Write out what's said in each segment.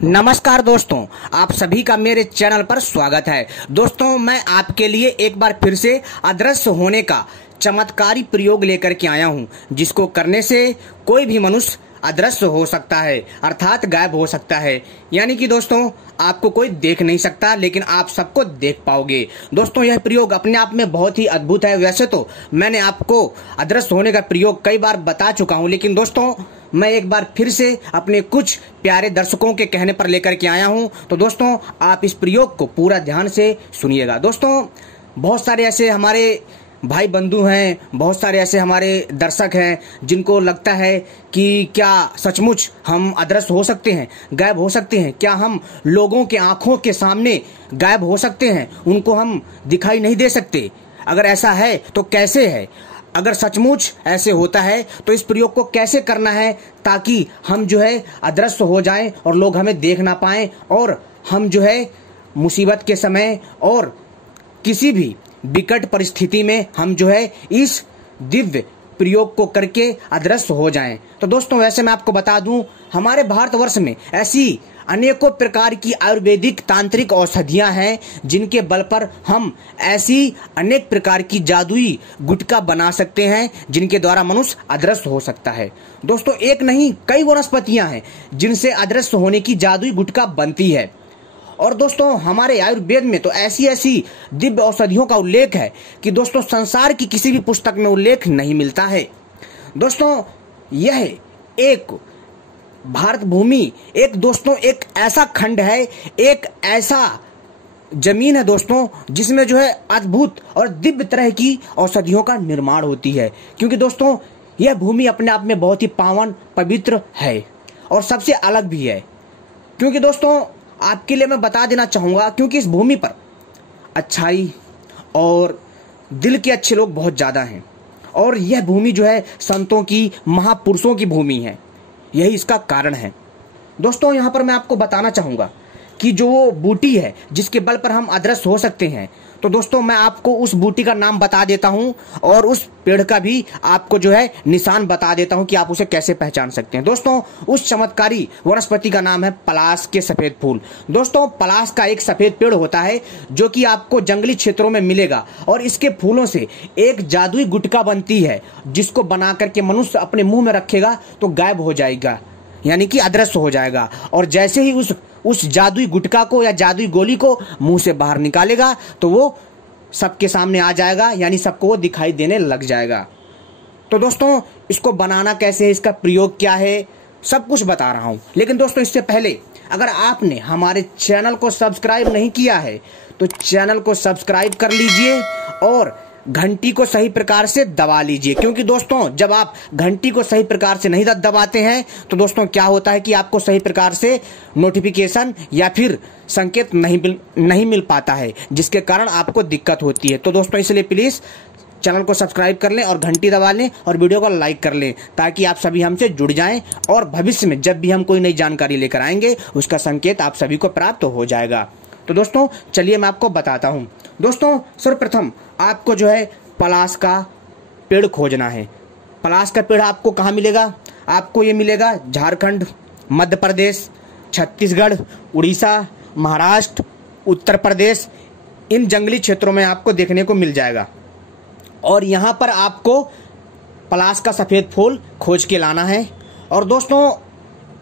नमस्कार दोस्तों, आप सभी का मेरे चैनल पर स्वागत है। दोस्तों, मैं आपके लिए एक बार फिर से अदृश्य होने का चमत्कारी प्रयोग लेकर के आया हूं, जिसको करने से कोई भी मनुष्य अदृश्य हो सकता है, अर्थात गायब हो सकता है। यानी कि दोस्तों, आपको कोई देख नहीं सकता, लेकिन आप सबको देख पाओगे। दोस्तों, यह प्रयोग अपने आप में बहुत ही अद्भुत है। वैसे तो मैंने आपको अदृश्य होने का प्रयोग कई बार बता चुका हूं, लेकिन दोस्तों मैं एक बार फिर से अपने कुछ प्यारे दर्शकों के कहने पर लेकर के आया हूं। तो दोस्तों, आप इस प्रयोग को पूरा ध्यान से सुनिएगा। दोस्तों, बहुत सारे ऐसे हमारे भाई बंधु हैं, बहुत सारे ऐसे हमारे दर्शक हैं जिनको लगता है कि क्या सचमुच हम अदृश्य हो सकते हैं, गायब हो सकते हैं, क्या हम लोगों के आंखों के सामने गायब हो सकते हैं, उनको हम दिखाई नहीं दे सकते। अगर ऐसा है तो कैसे है? अगर सचमुच ऐसे होता है तो इस प्रयोग को कैसे करना है ताकि हम जो है अदृश्य हो जाएं और लोग हमें देख ना पाएं, और हम जो है मुसीबत के समय और किसी भी विकट परिस्थिति में हम जो है इस दिव्य प्रयोग को करके अदृश्य हो जाएं। तो दोस्तों, वैसे मैं आपको बता दूं, हमारे भारतवर्ष में ऐसी अनेकों प्रकार की आयुर्वेदिक तांत्रिक औषधियां हैं जिनके बल पर हम ऐसी अनेक प्रकार की जादुई गुटखा बना सकते हैं जिनके द्वारा मनुष्य अदृश्य हो सकता है। दोस्तों, एक नहीं कई वनस्पतियां हैं जिनसे अदृश्य होने की जादुई गुटखा बनती है। और दोस्तों, हमारे आयुर्वेद में तो ऐसी ऐसी दिव्य औषधियों का उल्लेख है कि दोस्तों संसार की किसी भी पुस्तक में उल्लेख नहीं मिलता है। दोस्तों, यह एक भारत भूमि एक ऐसा खंड है, एक ऐसा जमीन है दोस्तों, जिसमें जो है अद्भुत और दिव्य तरह की औषधियों का निर्माण होती है। क्योंकि दोस्तों, यह भूमि अपने आप में बहुत ही पावन पवित्र है और सबसे अलग भी है। क्योंकि दोस्तों, आपके लिए मैं बता देना चाहूंगा, क्योंकि इस भूमि पर अच्छाई और दिल के अच्छे लोग बहुत ज्यादा हैं, और यह भूमि जो है संतों की, महापुरुषों की भूमि है। यही इसका कारण है। दोस्तों, यहां पर मैं आपको बताना चाहूंगा कि जो बूटी है जिसके बल पर हम अदृश्य हो सकते हैं, तो दोस्तों मैं आपको उस बूटी का नाम बता देता हूं और उस पेड़ का भी आपको जो है निशान बता देता हूं कि आप उसे कैसे पहचान सकते हैं। दोस्तों, उस चमत्कारी वनस्पति का नाम है पलाश के सफेद फूल। दोस्तों, पलाश का एक सफेद पेड़ होता है जो कि आपको जंगली क्षेत्रों में मिलेगा, और इसके फूलों से एक जादुई गुटखा बनती है जिसको बना करके मनुष्य अपने मुंह में रखेगा तो गायब हो जाएगा, यानी कि अदृश्य हो जाएगा। और जैसे ही उस जादुई गुटखा को या जादुई गोली को मुंह से बाहर निकालेगा तो वो सबके सामने आ जाएगा, यानी सबको वो दिखाई देने लग जाएगा। तो दोस्तों, इसको बनाना कैसे है, इसका प्रयोग क्या है, सब कुछ बता रहा हूं। लेकिन दोस्तों, इससे पहले अगर आपने हमारे चैनल को सब्सक्राइब नहीं किया है तो चैनल को सब्सक्राइब कर लीजिए और घंटी को सही प्रकार से दबा लीजिए। क्योंकि दोस्तों, जब आप घंटी को सही प्रकार से नहीं दबाते हैं तो दोस्तों क्या होता है कि आपको सही प्रकार से नोटिफिकेशन या फिर संकेत नहीं मिल पाता है, जिसके कारण आपको दिक्कत होती है। तो दोस्तों, इसलिए प्लीज चैनल को सब्सक्राइब कर लें और घंटी दबा लें और वीडियो को लाइक कर लें, ताकि आप सभी हमसे जुड़ जाएं और भविष्य में जब भी हम कोई नई जानकारी लेकर आएंगे उसका संकेत आप सभी को प्राप्त हो जाएगा। तो दोस्तों, चलिए मैं आपको बताता हूं। दोस्तों, सर्वप्रथम आपको जो है पलाश का पेड़ खोजना है। पलाश का पेड़ आपको कहाँ मिलेगा? आपको ये मिलेगा झारखंड, मध्य प्रदेश, छत्तीसगढ़, उड़ीसा, महाराष्ट्र, उत्तर प्रदेश, इन जंगली क्षेत्रों में आपको देखने को मिल जाएगा। और यहाँ पर आपको पलाश का सफेद फूल खोज के लाना है। और दोस्तों,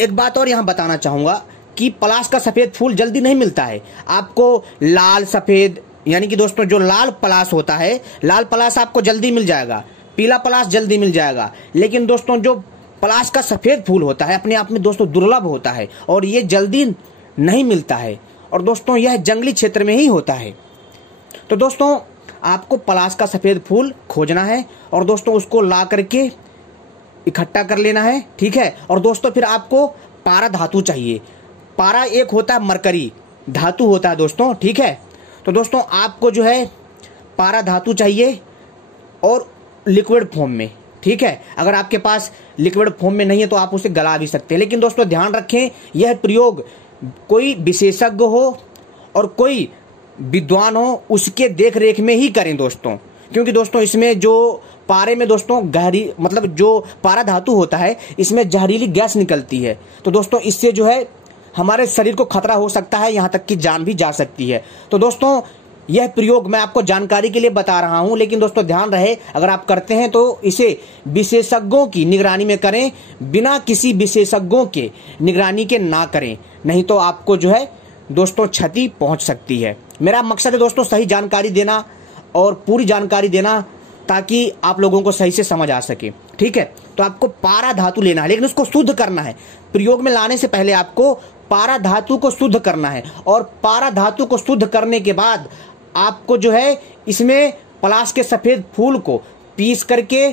एक बात और यहाँ बताना चाहूंगा कि पलाश का सफेद फूल जल्दी नहीं मिलता है। आपको लाल सफेद, यानी कि दोस्तों जो लाल पलाश होता है, लाल पलाश आपको जल्दी मिल जाएगा, पीला पलाश जल्दी मिल जाएगा। लेकिन दोस्तों, जो पलाश का सफेद फूल होता है अपने आप में दोस्तों दुर्लभ होता है और ये जल्दी नहीं मिलता है, और दोस्तों यह जंगली क्षेत्र में ही होता है। तो दोस्तों, आपको पलाश का सफेद फूल खोजना है और दोस्तों उसको ला करके इकट्ठा कर लेना है, ठीक है। और दोस्तों, फिर आपको पारा धातु चाहिए। पारा एक होता है मरकरी धातु होता है दोस्तों, ठीक है। तो दोस्तों, आपको जो है पारा धातु चाहिए और लिक्विड फॉर्म में, ठीक है। अगर आपके पास लिक्विड फॉर्म में नहीं है तो आप उसे गला भी सकते हैं। लेकिन दोस्तों ध्यान रखें, यह प्रयोग कोई विशेषज्ञ हो और कोई विद्वान हो उसके देख रेख में ही करें दोस्तों। क्योंकि दोस्तों इसमें जो पारे में दोस्तों गहरी मतलब जो पारा धातु होता है इसमें जहरीली गैस निकलती है। तो दोस्तों इससे जो है हमारे शरीर को खतरा हो सकता है, यहाँ तक कि जान भी जा सकती है। तो दोस्तों यह प्रयोग मैं आपको जानकारी के लिए बता रहा हूं, लेकिन दोस्तों ध्यान रहे अगर आप करते हैं तो इसे विशेषज्ञों की निगरानी में करें, बिना किसी विशेषज्ञों के निगरानी के ना करें, नहीं तो आपको जो है दोस्तों क्षति पहुंच सकती है। मेरा मकसद है दोस्तों सही जानकारी देना और पूरी जानकारी देना, ताकि आप लोगों को सही से समझ आ सके। ठीक है, तो आपको पारा धातु लेना है, लेकिन उसको शुद्ध करना है। प्रयोग में लाने से पहले आपको पारा धातु को शुद्ध करना है, और पारा धातु को शुद्ध करने के बाद आपको जो है इसमें पलाश के सफेद फूल को पीस करके,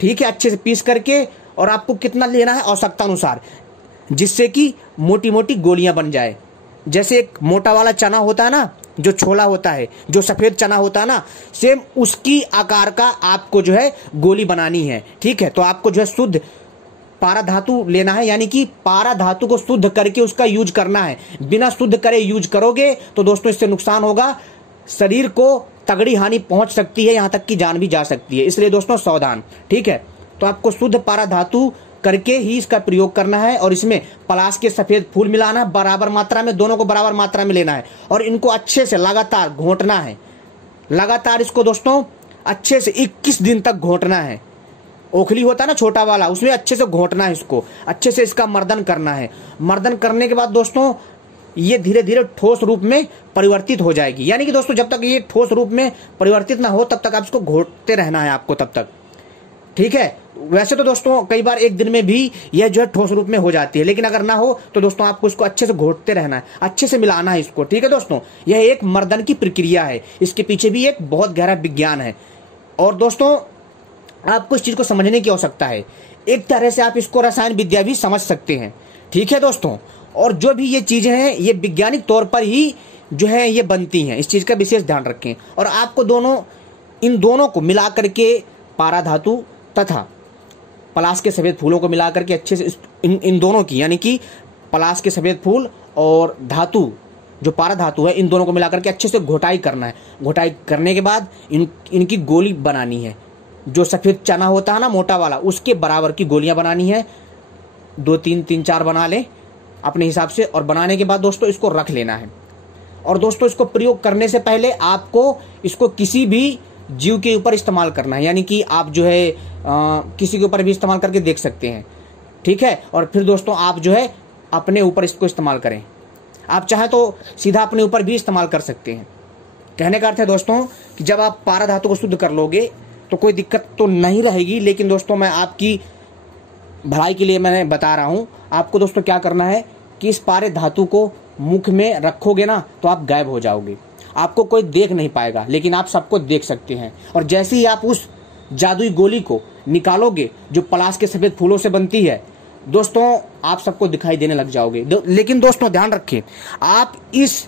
ठीक है, अच्छे से पीस करके, और आपको कितना लेना है आवश्यकता अनुसार, जिससे कि मोटी मोटी गोलियां बन जाए। जैसे एक मोटा वाला चना होता है ना, जो छोला होता है, जो सफेद चना होता है ना, सेम उसकी आकार का आपको जो है गोली बनानी है। ठीक है, तो आपको जो है शुद्ध पारा धातु लेना है, यानी कि पारा धातु को शुद्ध करके उसका यूज करना है। बिना शुद्ध करे यूज करोगे तो दोस्तों इससे नुकसान होगा, शरीर को तगड़ी हानि पहुंच सकती है, यहां तक कि जान भी जा सकती है। इसलिए दोस्तों सावधान। ठीक है, तो आपको शुद्ध पारा धातु करके ही इसका प्रयोग करना है, और इसमें पलाश के सफेद फूल मिलाना बराबर मात्रा में, दोनों को बराबर मात्रा में लेना है, और इनको अच्छे से लगातार घोंटना है। लगातार इसको दोस्तों अच्छे से 21 दिन तक घोंटना है। ओखली होता है ना छोटा वाला, उसमें अच्छे से घोंटना है, इसको अच्छे से इसका मर्दन करना है। मर्दन करने के बाद दोस्तों ये धीरे धीरे ठोस रूप में परिवर्तित हो जाएगी, यानी कि दोस्तों जब तक ये ठोस रूप में परिवर्तित ना हो तब तक आप इसको घोटते रहना है आपको तब तक। ठीक है, वैसे तो दोस्तों कई बार एक दिन में भी यह जो है ठोस रूप में हो जाती है, लेकिन अगर ना हो तो दोस्तों आपको इसको अच्छे से घोटते रहना है, अच्छे से मिलाना है इसको। ठीक है दोस्तों, यह एक मर्दन की प्रक्रिया है, इसके पीछे भी एक बहुत गहरा विज्ञान है, और दोस्तों आपको इस चीज को समझने की आवश्यकता है। एक तरह से आप इसको रसायन विद्या भी समझ सकते हैं। ठीक है दोस्तों, और जो भी ये चीजें हैं ये वैज्ञानिक तौर पर ही जो है ये बनती हैं, इस चीज का विशेष ध्यान रखें। और आपको इन दोनों को मिला करके, पारा धातु तथा पलाश के सफेद फूलों को मिला करके अच्छे से इन दोनों की, यानी कि पलाश के सफेद फूल और धातु जो पारा धातु है, इन दोनों को मिला करके अच्छे से घोटाई करना है। घोटाई करने के बाद इनकी गोली बनानी है। जो सफेद चना होता है ना मोटा वाला, उसके बराबर की गोलियां बनानी है। 2-3 बना लें अपने हिसाब से, और बनाने के बाद दोस्तों इसको रख लेना है। और दोस्तों इसको प्रयोग करने से पहले आपको इसको किसी भी जीव के ऊपर इस्तेमाल करना है, यानी कि आप जो है किसी के ऊपर भी इस्तेमाल करके देख सकते हैं। ठीक है, और फिर दोस्तों आप जो है अपने ऊपर इसको इस्तेमाल करें। आप चाहे तो सीधा अपने ऊपर भी इस्तेमाल कर सकते हैं। कहने का अर्थ है दोस्तों कि जब आप पारा धातु को शुद्ध कर लोगे तो कोई दिक्कत तो नहीं रहेगी, लेकिन दोस्तों मैं आपकी भलाई के लिए मैंने बता रहा हूं। आपको दोस्तों क्या करना है कि इस पारे धातु को मुख में रखोगे ना तो आप गायब हो जाओगे, आपको कोई देख नहीं पाएगा, लेकिन आप सबको देख सकते हैं। और जैसे ही आप उस जादुई गोली को निकालोगे जो पलाश के सफेद फूलों से बनती है, दोस्तों आप सबको दिखाई देने लग जाओगे। लेकिन दोस्तों ध्यान रखें, आप इस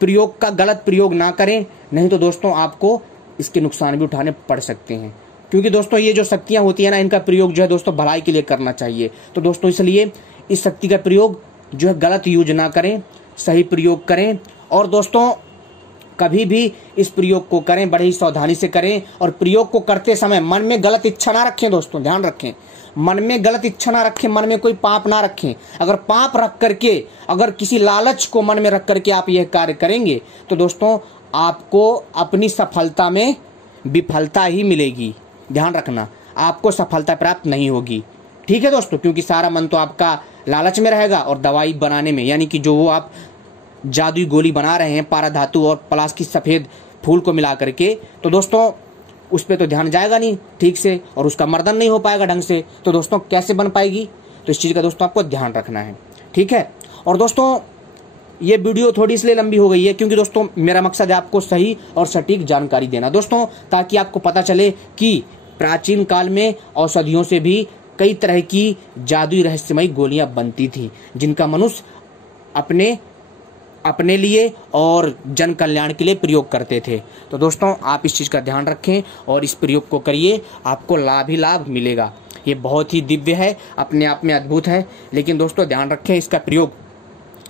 प्रयोग का गलत प्रयोग ना करें, नहीं तो दोस्तों आपको इसके नुकसान भी उठाने पड़ सकते हैं। क्योंकि दोस्तों ये जो शक्तियां होती है ना, इनका प्रयोग जो है दोस्तों भलाई के लिए करना चाहिए। तो दोस्तों इसलिए इस शक्ति का प्रयोग जो है गलत यूज ना करें, सही प्रयोग करें। और दोस्तों कभी भी इस प्रयोग को करें बड़े ही सावधानी से करें, और प्रयोग को करते समय मन में गलत इच्छा ना रखें। दोस्तों ध्यान रखें, मन में गलत इच्छा ना रखें, मन में कोई पाप ना रखें। अगर पाप रख करके, अगर किसी लालच को मन में रख करके आप यह कार्य करेंगे तो दोस्तों आपको अपनी सफलता में विफलता ही मिलेगी। ध्यान रखना, आपको सफलता प्राप्त नहीं होगी। ठीक है दोस्तों, क्योंकि सारा मन तो आपका लालच में रहेगा और दवाई बनाने में, यानी कि जो वो आप जादुई गोली बना रहे हैं पारा धातु और पलाश की सफेद फूल को मिला करके, तो दोस्तों उस पर तो ध्यान जाएगा नहीं ठीक से, और उसका मर्दन नहीं हो पाएगा ढंग से, तो दोस्तों कैसे बन पाएगी। तो इस चीज का दोस्तों आपको ध्यान रखना है। ठीक है, और दोस्तों ये वीडियो थोड़ी इसलिए लंबी हो गई है क्योंकि दोस्तों मेरा मकसद है आपको सही और सटीक जानकारी देना दोस्तों, ताकि आपको पता चले कि प्राचीन काल में औषधियों से भी कई तरह की जादुई रहस्यमयी गोलियां बनती थी, जिनका मनुष्य अपने लिए और जन कल्याण के लिए प्रयोग करते थे। तो दोस्तों आप इस चीज का ध्यान रखें और इस प्रयोग को करिए, आपको लाभ ही लाभ मिलेगा। ये बहुत ही दिव्य है, अपने आप में अद्भुत है, लेकिन दोस्तों ध्यान रखें इसका प्रयोग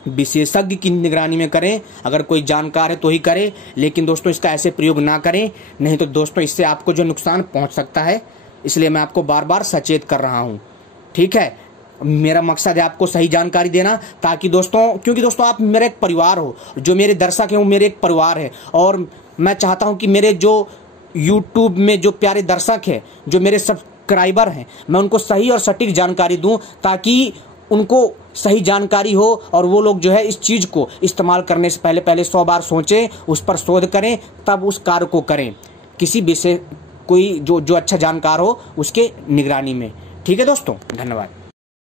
विशेषज्ञ की निगरानी में करें। अगर कोई जानकार है तो ही करे, लेकिन दोस्तों इसका ऐसे प्रयोग ना करें, नहीं तो दोस्तों इससे आपको जो नुकसान पहुंच सकता है, इसलिए मैं आपको बार बार सचेत कर रहा हूं। ठीक है, मेरा मकसद है आपको सही जानकारी देना, ताकि दोस्तों, क्योंकि दोस्तों आप मेरा एक परिवार हो, जो मेरे दर्शक हैं वो मेरे एक परिवार है, और मैं चाहता हूं कि मेरे जो YouTube में जो प्यारे दर्शक हैं, जो मेरे सब्सक्राइबर हैं, मैं उनको सही और सटीक जानकारी दूं, ताकि उनको सही जानकारी हो और वो लोग जो है इस चीज़ को इस्तेमाल करने से पहले 100 बार सोचें, उस पर शोध करें, तब उस कार्य को करें, किसी विषय कोई जो अच्छा जानकार हो उसके निगरानी में। ठीक है दोस्तों, धन्यवाद।